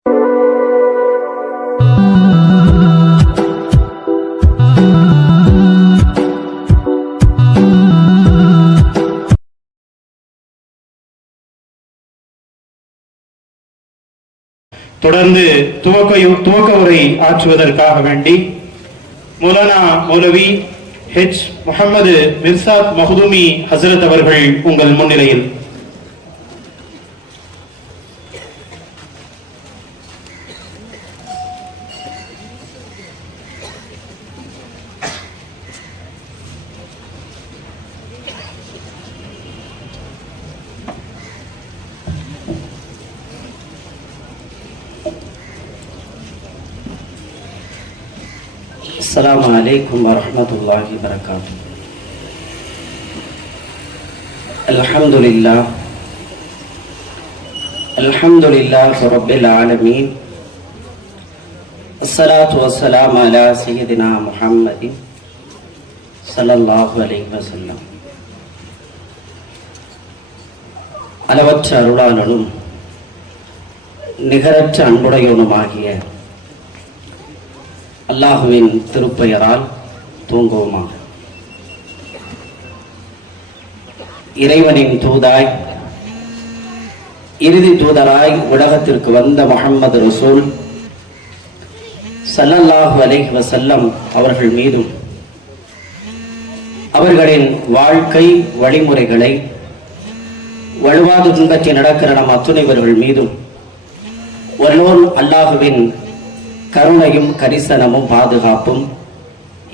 தொடர்ந்து துவக்க உரை ஆற்றுவதற்காக வேண்டி மௌலானா மௌலவி ஹெச் முஹம்மது மிர்சாத் மஹ்தூமி ஹசரத் அவர்கள் உங்கள் முன்னிலையில். السلام عليكم ورحمة الله وبركاته. الحمد لله رب العالمين. الصلاة والسلام على سيدنا محمد صلى الله عليه وسلم. அளவற்ற அருளாளனும் நிகரற்ற அன்புடையவனுமாகிய அல்லாஹுவின் திருப்பெயரால் தூங்குவோமாக. இறைவனின் தூதாய் இறுதி தூதராய் உலகத்திற்கு வந்த முஹம்மது ரசூல் ஸல்லல்லாஹு அலைஹி வஸல்லம் அவர்கள் மீதும் அவர்களின் வாழ்க்கை வழிமுறைகளை வலுவாது பின்பற்றி நடக்கிற நம் அத்துணைவர்கள் மீதும் வல்லோன் அல்லாஹுவின் கருணையும் கரிசனமும் பாதுகாப்பும்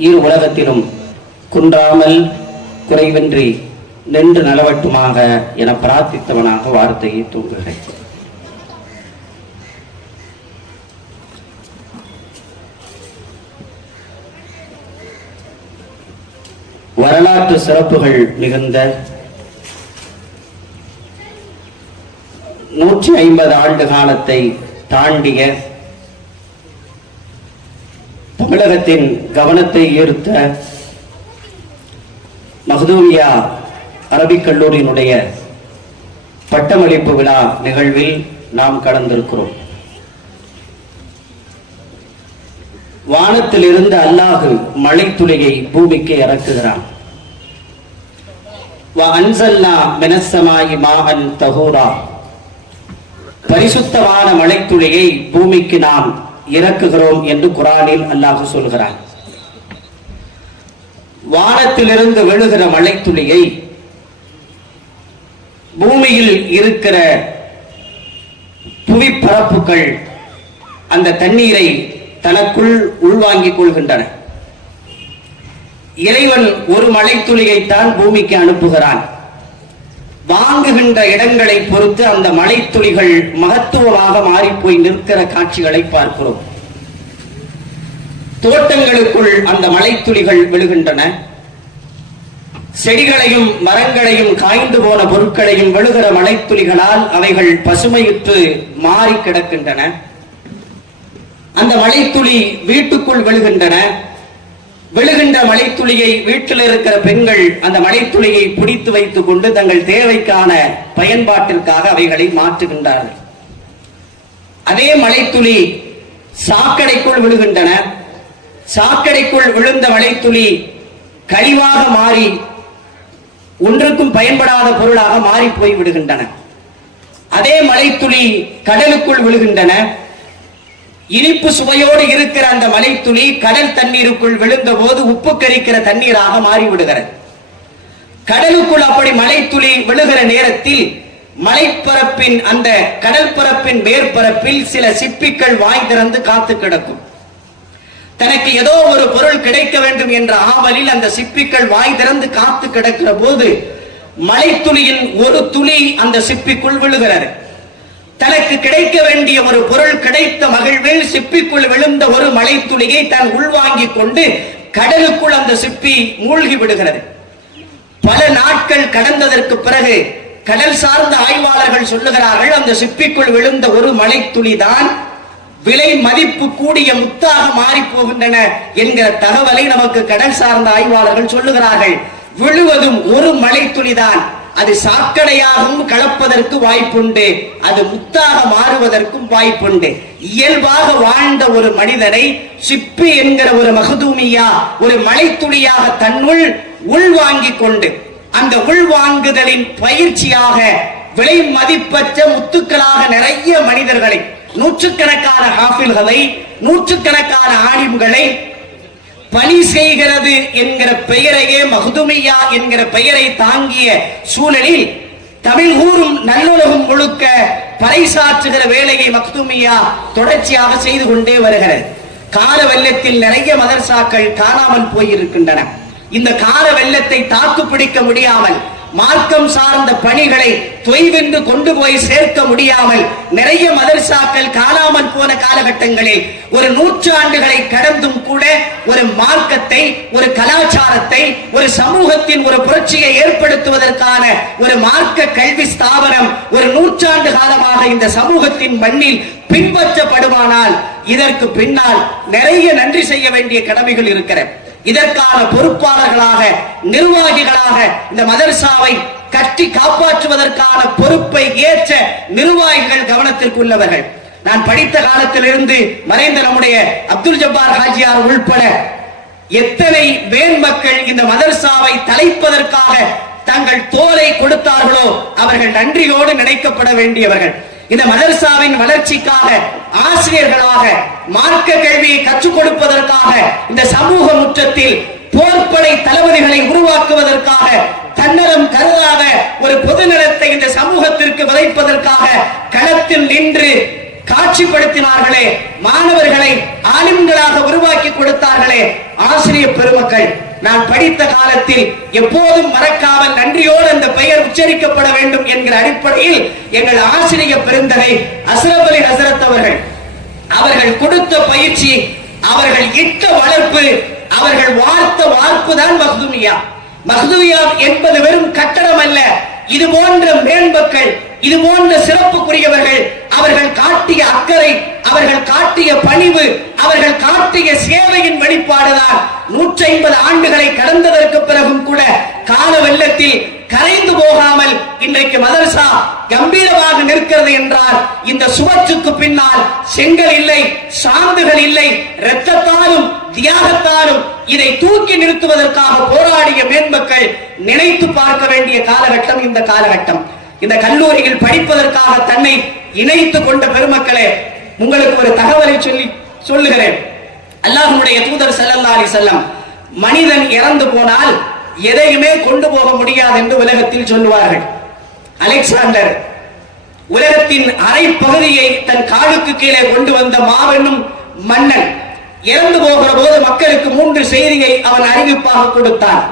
இரு உலகத்திலும் குன்றாமல் குறைவின்றி நின்று நலவட்டுமாக என பிரார்த்தித்தவனாக வார்த்தையை தூங்குகிறேன். வரலாற்று சிறப்புகள் மிகுந்த 150 ஆண்டு காலத்தை தாண்டிய தமிழகத்தின் கவனத்தை ஈர்த்த மஹ்தூமியா அரபிக் கல்லூரியினுடைய பட்டமளிப்பு விழா நிகழ்வில் நாம் கலந்திருக்கிறோம். வானத்தில் இருந்து அல்லாஹு மழைத்துளியை பூமிக்கு இறக்குகிறான். பரிசுத்தமான மழைத்துளியை பூமிக்கு நாம் இறக்குகிறோம் என்று குரானில் அல்லாஹ் சொல்கிறான். வானத்திலிருந்து விழுகிற மழைத்துளியை பூமியில் இருக்கிற புவிப்பரப்புகள் அந்த தண்ணீரை தனக்குள் உள்வாங்கிக் கொள்கின்றன. இறைவன் ஒரு மழைத்துளியைத்தான் பூமிக்கு அனுப்புகிறான். வாங்குகின்ற இடங்களை பொறுத்து அந்த மழைத்துளிகள் மகத்துவமாக மாறிப்போய் நிற்கிற காட்சிகளை பார்க்கிறோம். தோட்டங்களுக்குள் அந்த மழைத்துளிகள் விழுகின்றன. செடிகளையும் மரங்களையும் காய்ந்து போன பொருட்களையும் விழுகிற மழைத்துளிகளால் அவைகள் பசுமையுற்று மாறி கிடக்கின்றன. அந்த மழைத்துளி வீட்டுக்குள் விழுகின்றன. விழுகின்ற மழைத்துளியை வீட்டில் இருக்கிற பெண்கள் அந்த மழைத்துளியை பிடித்து வைத்துக் கொண்டு தங்கள் தேவைக்கான பயன்பாட்டிற்காக அவைகளை மாற்றுகின்றார்கள். அதே மழைத்துளி சாக்கடைக்குள் விழுகின்றன. சாக்கடைக்குள் விழுந்த மழைத்துளி கழிவாக மாறி ஒன்றுக்கும் பயன்படாத பொருளாக மாறி போய் விடுகின்றன. அதே மழைத்துளி கடலுக்குள் விழுகின்றன. இனிப்பு சுவையோடு இருக்கிற அந்த மழைத்துளி கடல் தண்ணீருக்குள் விழுந்த போது உப்பு கரிக்கிற தண்ணீராக மாறிவிடுகிறது. கடலுக்குள் அப்படி மழைத்துளி விழுகிற நேரத்தில் மலைப்பரப்பின் அந்த கடல் பரப்பின் மேற்பரப்பில் சில சிப்பிகள் வாய் திறந்து காத்து கிடக்கும். தனக்கு ஏதோ ஒரு பொருள் கிடைக்க வேண்டும் என்ற ஆவலில் அந்த சிப்பிகள் வாய் திறந்து காத்து கிடக்கிற போது மழைத்துளியின் ஒரு துளி அந்த சிப்பிக்குள் விழுகிறது. தனக்கு கிடைக்க வேண்டிய ஒரு பொருள் கிடைத்த மகிழ்வில் சிப்பிக்குள் விழுந்த ஒரு மழைத்துளியை தான் உள்வாங்கிக் கொண்டு கடலுக்குள் அந்த சிப்பி மூழ்கி விடுகிறது. பல நாட்கள் கடந்ததற்கு பிறகு கடல் சார்ந்த ஆய்வாளர்கள் சொல்லுகிறார்கள், அந்த சிப்பிக்குள் விழுந்த ஒரு மழைத்துளி தான் விலை மதிப்பு கூடிய முத்தாக மாறி போகின்றன என்கிற தகவலை நமக்கு கடல் சார்ந்த ஆய்வாளர்கள் சொல்லுகிறார்கள். விழுவதும் ஒரு மழைத்துளிதான், அது சாக்கடையாகவும் கலப்பதற்கு வாய்ப்புண்டு, அது முத்தாக மாறுவதற்கும் வாய்ப்புண்டு. இயல்பாக வாழ்ந்த ஒரு மனிதனை சிப்பி என்கிற ஒரு மஹ்தூமியா, ஒரு மலைத்துளியாக தன்னுள் உள்வாங்கிக் கொண்டு, அந்த உள்வாங்குதலின் பயிற்சியாக விலை மதிப்பற்ற முத்துக்களாக நிறைய மனிதர்களை, நூற்றுக்கணக்கான ஹாஃபில்களை, நூற்றுக்கணக்கான ஆலிம்களை பணி செய்கிறது என்கிற பெயரையே மஹ்தூமியா என்கிற பெயரை தாங்கிய சூழலில் தமிழ் கூறும் நல்லுலகம் முழுக்க பறைசாற்றுகிற வேலையை மக்தூமியா தொடர்ச்சியாக செய்து கொண்டே வருகிறது. கால வெள்ளத்தில் நிறைய மதரசாக்கள் காணாமல் போயிருக்கின்றன. இந்த கால வெள்ளத்தை தாக்கு பிடிக்க முடியாமல், மார்க்கம் சார்ந்த பணிகளை தொய்வென்று கொண்டு போய் சேர்க்க முடியாமல் நிறைய மதரசாக்கள் காணாமல் போன காலகட்டங்களில் ஒரு நூற்றாண்டுகளை கடந்தும் கூட ஒரு மார்க்கத்தை, ஒரு கலாச்சாரத்தை, ஒரு சமூகத்தின் ஒரு புரட்சியை ஏற்படுத்துவதற்கான ஒரு மார்க்க கல்வி ஸ்தாபனம் ஒரு நூற்றாண்டு காலமாக இந்த சமூகத்தின் மண்ணில் பின்பற்றப்படுமானால் இதற்கு பின்னால் நிறைய நன்றி செய்ய வேண்டிய கடமைகள் இருக்கிறது. இதற்கான பொறுப்பாளர்களாக, நிர்வாகிகளாக இந்த மதரசாவை கட்டி காப்பாற்றுவதற்கான பொறுப்பை ஏற்ற நிர்வாகிகள் கவனத்திற்குள்ளவர்கள். நான் படித்த காலத்திலிருந்து மறைந்த நம்முடைய அப்துல் ஜப்பார் ஹாஜியார் உள்பட எத்தனை வேன் மக்கள் இந்த மதரசாவை தலைப்பதற்காக தங்கள் தோலை கொடுத்தார்களோ அவர்கள் நன்றியோடு நினைக்கப்பட வேண்டியவர்கள். இந்த மதரசாவின் வளர்ச்சிக்காக, ஆசிரியர்களாக, மார்க்க கல்வியை கற்றுக் கொடுப்பதற்காக, இந்த சமூக முற்றத்தில் போர்ப்படை தளபதிகளை உருவாக்குவதற்காக, தன்னலம் கருதாத ஒரு பொதுநலத்தை இந்த சமூகத்திற்கு விதைப்பதற்காக களத்தில் நின்று காட்சிப்படுத்தினார்களே, மாணவர்களை ஆலிம்களாக உருவாக்கி கொடுத்தார்களே ஆசிரியர் பெருமக்கள், நான் படித்த காலத்தில் எப்போதும் மறக்காமல் நன்றியோடு அந்த பெயர் உச்சரிக்கப்பட வேண்டும் என்கிற அடிப்படையில் எங்கள் ஆசிரியர் பெருந்தகை அஸ்ரப் அலி ஹசரத் அவர்கள் கொடுத்த பயிற்சி, அவர்கள் இட்ட வளர்ப்பு, அவர்கள் வார்த்த வார்ப்பு தான் மஹ்தூமியா. மஹ்தூமியா என்பது வெறும் கட்டடம் அல்ல. இது போன்ற மேன்பக்கள், இது போன்ற சிறப்புக்குரியவர்கள், அவர்கள் காட்டிய அக்கறை, அவர்கள் காட்டிய பணிவு, அவர்கள் காட்டிய சேவையின் வெளிப்பாடுதான் 150 ஆண்டுகளை கடந்ததற்கு பிறகும் கூட கால வெள்ளத்தில் கரைந்து போகாமல் இன்றைக்கு மதரசா கம்பீரமாக நிற்கிறது என்றால் இந்த சுவற்றுக்கு பின்னால் செங்கல் இல்லை, சாந்துகள் இல்லை, இரத்தத்தாலும் தியாகத்தாலும் இதை தூக்கி நிறுத்துவதற்காக போராடிய மேன்மக்கள் நினைத்து பார்க்க வேண்டிய காலகட்டம் இந்த காலகட்டம். இந்த கல்லூரியில் படிப்பதற்காக தன்னை இணைத்துக் கொண்ட பெருமக்களே, உங்களுக்கு ஒரு தகவலை சொல்லுகிறேன். அல்லாஹ்வுடைய தூதர் ஸல்லல்லாஹு அலைஹி வஸல்லம் மனிதன் இறந்து போனால் எதையுமே கொண்டு போக முடியாது என்று உலகத்தில் சொல்லுவார்கள். அலெக்சாண்டர் உலகத்தின் அரை பகுதியை தன் காலுக்கு கீழே கொண்டு வந்த மாபெரும் மன்னன் இறந்து போகிற போது மக்களுக்கு 3 செய்தியை அவன் அறிவிப்பாக கொடுத்தான்.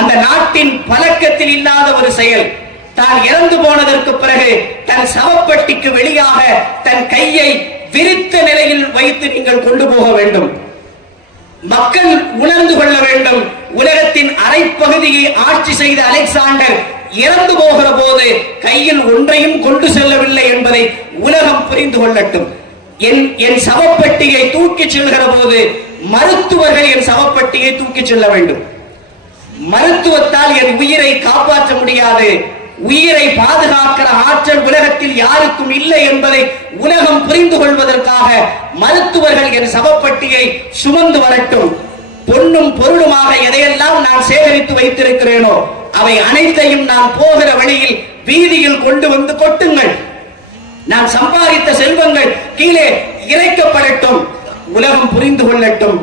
அந்த நாட்டின் பழக்கத்தில் இல்லாத ஒரு செயல், தான் இறந்து போனதற்கு பிறகு தன் சவப்பட்டிக்கு வெளியாக தன் கையை விரித்த நிலையில் வைத்து நீங்கள் கொண்டு போக வேண்டும். மக்கள் உணர்ந்து கொள்ள வேண்டும், உலகத்தின் அரை பகுதியை ஆட்சி செய்த அலெக்சாண்டர் இறந்து போகிற போது கையில் ஒன்றையும் கொண்டு செல்லவில்லை என்பதை உலகம் புரிந்து கொள்ளட்டும். என் சவப்பட்டியை தூக்கி செல்கிற போது மருத்துவர்கள் என் சவப்பட்டியை தூக்கி செல்ல வேண்டும். மருத்துவத்தால் என் உயிரை காப்பாற்ற முடியாது, உயிரை பாதுகாக்கிற ஆற்றல் உலகத்தில் யாருக்கும் இல்லை என்பதை உலகம் புரிந்து கொள்வதற்காக மருத்துவர்கள் என் சவப்பட்டியை சுமந்து வரட்டும். பொன்னும் பொருளுமாக எதையெல்லாம் நான் சேகரித்து வைத்திருக்கிறேனோ அவை அனைத்தையும் நான் போகிற வழியில் வீதியில் கொண்டு வந்து கொட்டுங்கள். நான் சம்பாதித்த செல்வங்கள் கீழே இறைக்கப்படட்டும். உலகம் புரிந்து கொள்ளட்டும்,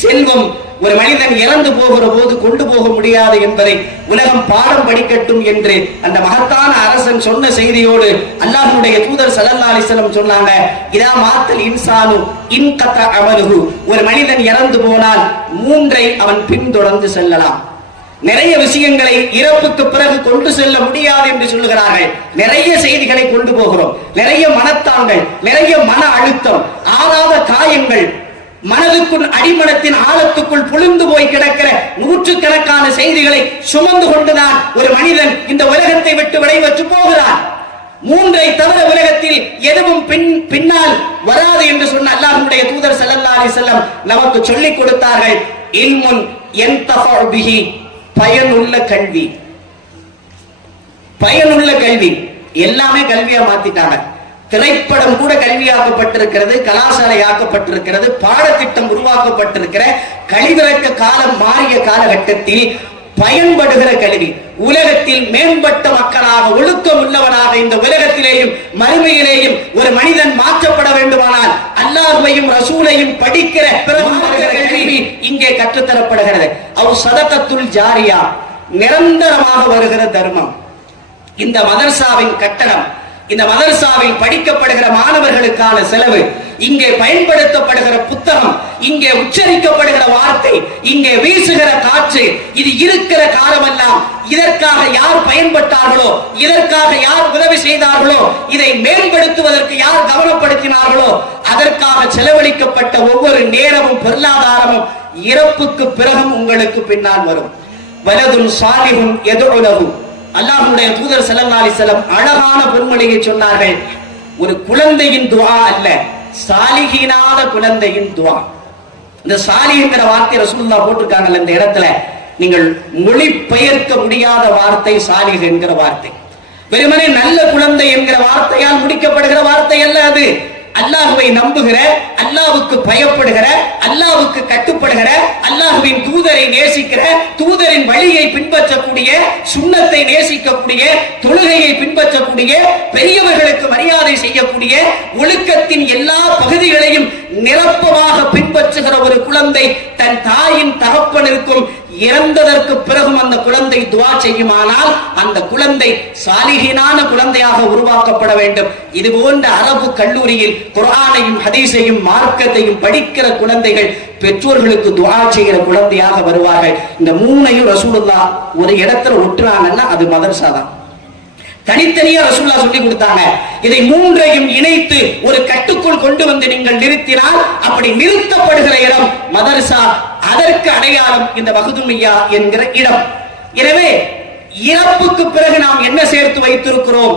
செல்வம் ஒரு மனிதன் இறந்து போகிற போது கொண்டு போக முடியாது என்பதை உலகம் பாடம் படிக்கட்டும் என்று அந்த மகத்தான அரசன் சொன்ன செய்தியோடு அல்லாஹ்வுடைய தூதர் ஸல்லல்லாஹு அலைஹி வஸல்லம் சொன்னாங்க, இதா மாத்தல் இன்சானு இன்கத அமலுஹு, ஒரு மனிதன் இறந்து போனால் 3ஐ அவன் பின்தொடர்ந்து செல்லலாம். நிறைய விஷயங்களை இறப்புக்கு பிறகு கொண்டு செல்ல முடியாது என்று சொல்லுகிறார்கள். நிறைய செய்திகளை கொண்டு போகிறோம், நிறைய மனத்தாங்கள், நிறைய மன அழுத்தம், ஆறாத காயங்கள், மனதுக்குள் அடிமனத்தின் ஆழத்துக்குள் புழுந்து போய் கிடக்கிற நூற்றுக்கணக்கான செய்திகளை சுமந்து கொண்டுதான் ஒரு மனிதன் இந்த உலகத்தை விட்டு விடைபெற்று போகிறான். 3ஐ தவிர உலகத்தில் எதுவும் பின்னால் வராது என்று சொன்ன அல்லாஹ்வுடைய தூதர் ஸல்லல்லாஹு அலைஹி வஸல்லம் நமக்கு சொல்லிக் கொடுத்தார்கள். இல்முன் யன்தஃபு பிஹி, பயனுள்ள கல்வி. பயனுள்ள கல்வி. எல்லாமே கல்வியா மாத்திட்டாங்க. திரைப்படம் கூட கல்வியாக்கப்பட்டிருக்கிறது, கலாசாலை ஆக்கப்பட்டிருக்கிறது, பாடத்திட்டம் உருவாக்கப்பட்டிருக்கிற கழிவிறக்க காலம் மாறிய காலகட்டத்தில் பயன்படுகிற கல்வி உலகத்தில் மேம்பட்ட மக்களாக ஒழுக்கம் உள்ளவனாக இந்த உலகத்திலேயும் மறுமையிலேயும் ஒரு மனிதன் மாற்றப்பட வேண்டுமானால் அல்லாஹ்வையும் ரசூலையும் படிக்கிற கல்வி இங்கே கற்றுத்தரப்படுகிறது. அவ் சதகத்துல் ஜாரியா, நிரந்தரமாக வருகிற தர்மம். இந்த மதர்சாவின் கட்டணம், இந்த மதர்சாவில் படிக்கப்படுகிற மாணவர்களுக்கான செலவு, இங்கே பயன்படுத்தப்படுகிற புத்தகம், இங்கே உச்சரிக்கப்படுகிற வார்த்தை, இங்கே வீசுகிற காற்று, இது இருக்கிற காலமெல்லாம் இதற்காக யார் பயன்பட்டார்களோ, இதற்காக யார் உதவி செய்தார்களோ, இதை மேம்படுத்துவதற்கு யார் கவனப்படுத்தினார்களோ, அதற்காக செலவழிக்கப்பட்ட ஒவ்வொரு நேரமும் பொருளாதாரமும் இறப்புக்கு பிறகும் உங்களுக்கு பின்னால் வரும். வலதுன் சாலிஹுன் யதுஉலஹு, அல்லாஹ்வுடைய தூதர் ஸல்லல்லாஹு அலைஹி வஸல்லம் அழகான பொன்மொழியை சொன்னார்கள். ஒரு குழந்தையின் துஆ அல்ல, சாலிஹீனான குழந்தையின் துஆ. இந்த சாலிஹ்ங்கிற வார்த்தை ரசூலுல்லாஹ் போட்டிருக்காங்கல்ல இந்த இடத்துல, நீங்கள் மொழிபெயர்க்க முடியாத வார்த்தை சாலிஹ் என்கிற வார்த்தை. வெறுமனே நல்ல குழந்தை என்கிற வார்த்தையால் முடிக்கப்படுகிற வார்த்தை அல்ல அது. அல்லாஹ்வை நம்புகிற, அல்லாஹ்வுக்கு பயப்படுகிற, அல்லாஹ்வுக்கு கட்டுப்படுகிற, அல்லாஹ்வின் தூதரை நேசிக்கிற, தூதரின் வழியை பின்பற்றக்கூடிய, சுன்னத்தை நேசிக்கக்கூடிய, தொழுகையை பின்பற்றக்கூடிய, பெரியவர்களுக்கு மரியாதை செய்யக்கூடிய, ஒழுக்கத்தின் எல்லா பகுதிகளையும் நிரப்பமாக பின்பற்றுகிற ஒரு குழந்தை தன் தாயின் தகப்பனிற்கும் இறந்ததற்கு பிறகும் அந்த குழந்தை துஆ செய்யுமானால் அந்த குழந்தை சாலிஹீனான குழந்தையாக உருவாக்கப்பட வேண்டும். இது போன்ற அரபு கல்லூரியில் குர்ஆனையும் ஹதீஸையும் மார்க்கத்தையும் படிக்கிற குழந்தைகள் பெற்றோர்களுக்கு துஆ செய்கிற குழந்தையாக வருவார்கள். இந்த மூணையும் ரசூலுல்லாஹ் ஒரு இடத்துல ஒட்டுறாங்கன்னா அது மதர்சா தான். தனித்தனியா ரசூலுல்லாஹ் சொல்லி கொடுத்தாங்க. இதை மூன்றையும் இணைத்து ஒரு கட்டுக்குள் கொண்டு வந்து நீங்கள் நிறுத்தினால் அப்படி நிறுத்தப்படுகிற இடம் மதர்சா. அதற்கு அடையாளம் இந்த மஹ்துமிய்யா என்கிற இடம். எனவே இறப்புக்கு பிறகு நாம் என்ன சேர்த்து வைத்திருக்கிறோம்?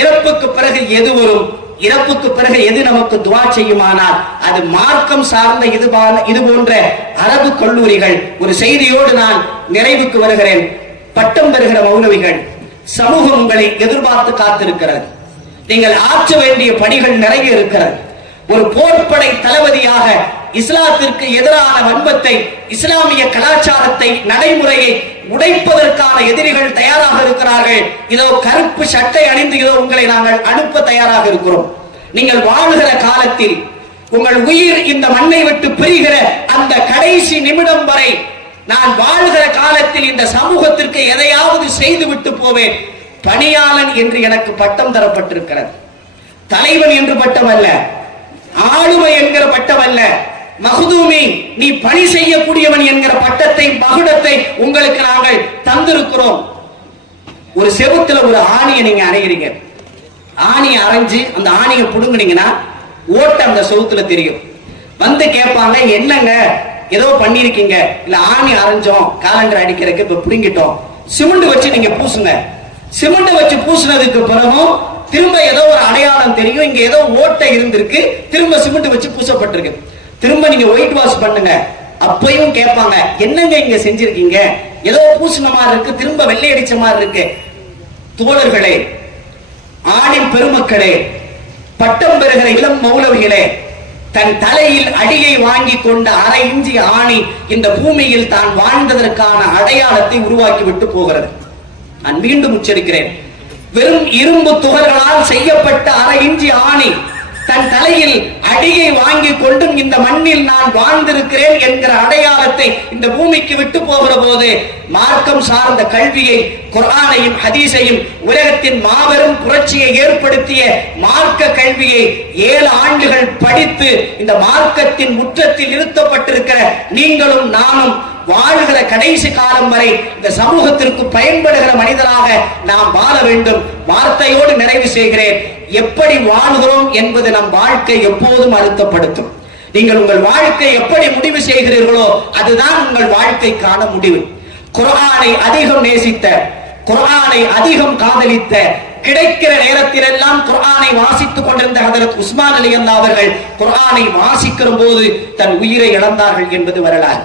இறப்புக்கு பிறகு எது வரும்? இறப்புக்கு பிறகு எது நமக்கு துஆ செய்யுமானால் அது மார்க்கம் சார்ந்த இது போன்ற அரபு கல்லூரிகள். ஒரு செய்தியோடு நான் நிறைவுக்கு வருகிறேன். பட்டம் பெறுகிற மௌலவிகள், சமூகம் உங்களை எதிர்பார்த்து காத்திருக்கிறது. நீங்கள் ஆற்ற வேண்டிய பணிகள் நிறைய இருக்கிறது. ஒரு போர்ப்படை தளபதியாக இஸ்லாத்திற்கு எதிரான வன்மத்தை, இஸ்லாமிய கலாச்சாரத்தை, நடைமுறையை உடைப்பதற்கான எதிரிகள் தயாராக இருக்கிறார்கள். இதோ கருப்பு சட்டை அணிந்து இதோ உங்களை நாங்கள் அனுப்ப தயாராக இருக்கிறோம். நீங்கள் வாழுகிற காலத்தில் உங்கள் உயிர் இந்த மண்ணை விட்டு பிரிகிற அந்த கடைசி நிமிடம் வரை நான் வாழ்கிற காலத்தில் இந்த சமூகத்திற்கு எதையாவது செய்து விட்டு போவேன். பணியாளன் என்று எனக்கு பட்டம் தரப்பட்டிருக்கிறது. தலைவன் என்று பட்டம் அல்ல, ஆளுமை என்கிற பட்டம் அல்ல. மஹ்தூமி, நீ பணி செய்யக்கூடியவன் என்கிற பட்டத்தை, மகுடத்தை உங்களுக்கு நாங்கள் தந்திருக்கிறோம். ஒரு செவுத்துல ஒரு ஆணியை நீங்க அணைகிறீங்க. ஆணியை அரைஞ்சு அந்த ஆணியை புடுங்குனீங்கன்னா ஓட்ட அந்த செவுத்துல தெரியும். வந்து கேட்பாங்க, என்னங்க ஏதோ பண்ணிருக்கீங்க? இல்ல ஆணி அரைஞ்சோம், காலண்டர் அடிக்கிறதுக்கு இப்ப புடுங்கிட்டோம். சிமெண்ட் வச்சு நீங்க பூசுங்க. சிமெண்ட் வச்சு பூசினதுக்கு பிறகும் திரும்ப ஏதோ ஒரு அடையாளம் தெரியும். இங்க ஏதோ ஓட்டை இருந்திருக்கு, திரும்ப சிமெண்ட் வச்சு பூசப்பட்டிருக்கு. திரும்ப நீங்க ஒயிட் வாஷ் பண்ணுங்க. அப்பையும் கேட்பாங்க, என்னங்க இங்க செஞ்சிருக்கீங்க? ஏதோ பூசின மாதிரி இருக்கு, திரும்ப வெள்ளை அடிச்ச மாதிரி இருக்கு. தோழர்களே, ஆணின் பெருமக்களே, பட்டம் பெறுகிற இளம் மௌலவிகளே, தன் தலையில் அடியை வாங்கி கொண்ட அரை இஞ்சி ஆணி இந்த பூமியில் தான் வாழ்ந்ததற்கான அடையாளத்தை உருவாக்கி விட்டு போகிறது. நான் மீண்டும் உச்சரிக்கிறேன், வெறும் இரும்பு துகள்களால் செய்யப்பட்ட அரை இஞ்சி ஆணி தன் தலையில் அடியை வாங்கி கொண்டும் இந்த மண்ணில் நான் வாழ்ந்திருக்கிறேன் என்கிற அடையாளத்தை இந்த பூமிக்கு விட்டு போகிற போது மார்க்கம் சார்ந்த கல்வியை, குர்ஆனையும் ஹதீஸையும், உலகத்தின் மாபெரும் புரட்சியை ஏற்படுத்திய மார்க்க கல்வியை 7 ஆண்டுகள் படித்து இந்த மார்க்கத்தின் முற்றத்தில் நிறுத்தப்பட்டிருக்கிற நீங்களும் நானும் வாழ்கிற கடைசி காலம் வரை இந்த சமூகத்திற்கு பயன்படுகிற மனிதராக நாம் வாழ வேண்டும். வார்த்தையோடு நிறைவு செய்கிறேன். எப்படி வாழ்கிறோம் என்பது நம் வாழ்க்கை எப்போதும் அழுத்தப்படுத்தும். நீங்கள் உங்கள் வாழ்க்கை எப்படி முடிவு செய்கிறீர்களோ அதுதான் உங்கள் வாழ்க்கைக்கான முடிவு. குர்ஆனை அதிகம் நேசித்த, குர்ஆனை அதிகம் காதலித்த, கிடைக்கிற நேரத்திலெல்லாம் குர்ஆனை வாசித்துக் கொண்டிருந்த ஹஜ்ரத் உஸ்மான் ரலியல்லாஹு அவர்கள் குர்ஆனை வாசிக்கிற போது தன் உயிரை இழந்தார்கள் என்பது வரலாறு.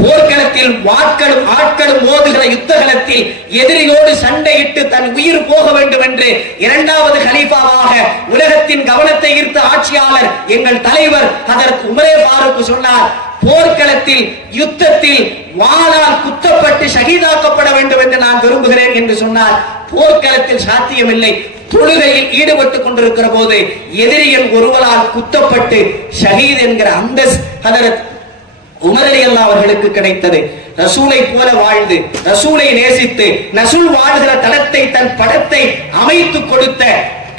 போர்க்களத்தில் வாட்களும் ஆட்களும் மோதுகிற யுத்தகலத்தில் எதிரியோடு சண்டையிட்டு தன் உயிர் போக வேண்டும் என்று இரண்டாவது கலீஃபாவாக உலகத்தின் கவனத்தை ஈர்த்த ஆட்சியாளர் எங்கள் தலைவர் ஹதரத் உமரே ஃபாரூக் சொன்னார், போர்க்களத்தில் யுத்தத்தில் வாளால் குத்தப்பட்டு ஷஹீதாக்கப்பட வேண்டும் என்று நான் விரும்புகிறேன் என்று சொன்னார். போர்க்களத்தில் சாத்தியமில்லை. தொழுகையில் ஈடுபட்டுக் கொண்டிருக்கிற போது எதிரிகள் ஒருவரால் குத்தப்பட்டு ஷஹீத் என்கிற அந்தஸ் ஹதரத் உமர் ரலியல்லாஹு அவர்களுக்கு கிடைத்தது. ரசூலை போல வாழ்ந்து ரசூலை நேசித்து ரசூல் வாழ்கிற தளத்தை தன் படத்தை அமைத்து கொடுத்த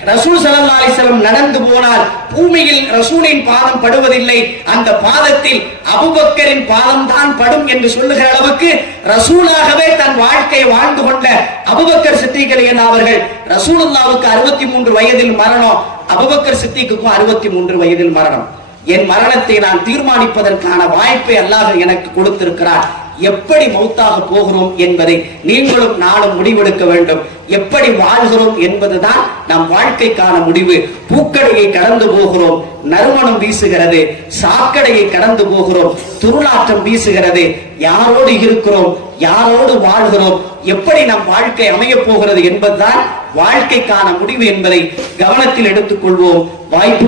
ரசூல் ஸல்லல்லாஹு அலைஹி வஸல்லம் நடந்து போனால் பூமியில் ரசூலின் பாதம் படுவதில்லை, அந்த பாதத்தில் அபூபக்கரின் பாதம் தான் படும் என்று சொல்லுகிற அளவுக்கு ரசூலாகவே தன் வாழ்க்கையை வாழ்ந்து கொண்ட அபூபக்கர் சித்திக் ரலியல்லாஹு அவர்கள் ரசூலுல்லாஹ்வுக்கு 63 வயதில் மரணம், அபூபக்கர் சித்திக்குக்கும் 63 வயதில் மரணம். என் மரணத்தை நான் தீர்மானிப்பதற்கான வாய்ப்பை அல்லாஹ் எனக்கு கொடுத்திருக்கிறார். எப்படி மௌத்தாக போகிறோம் என்பதை நீங்களும் நானும் முடிவெடுக்க வேண்டும். எப்படி வாழ்கிறோம் என்பதுதான் நம் வாழ்க்கைக்கான முடிவு. பூக்கடையை கடந்து போகிறோம், நறுமணம் வீசுகிறது. சாக்கடையை கடந்து போகிறோம், துருநாற்றம் வீசுகிறது. யாரோடு இருக்கிறோம், யாரோடு வாழ்கிறோம், எப்படி நம் வாழ்க்கை அமைய போகிறது என்பதுதான் வாழ்க்கைக்கான முடிவு என்பதை கவனத்தில் எடுத்துக் கொள்வோம். வாய்ப்பு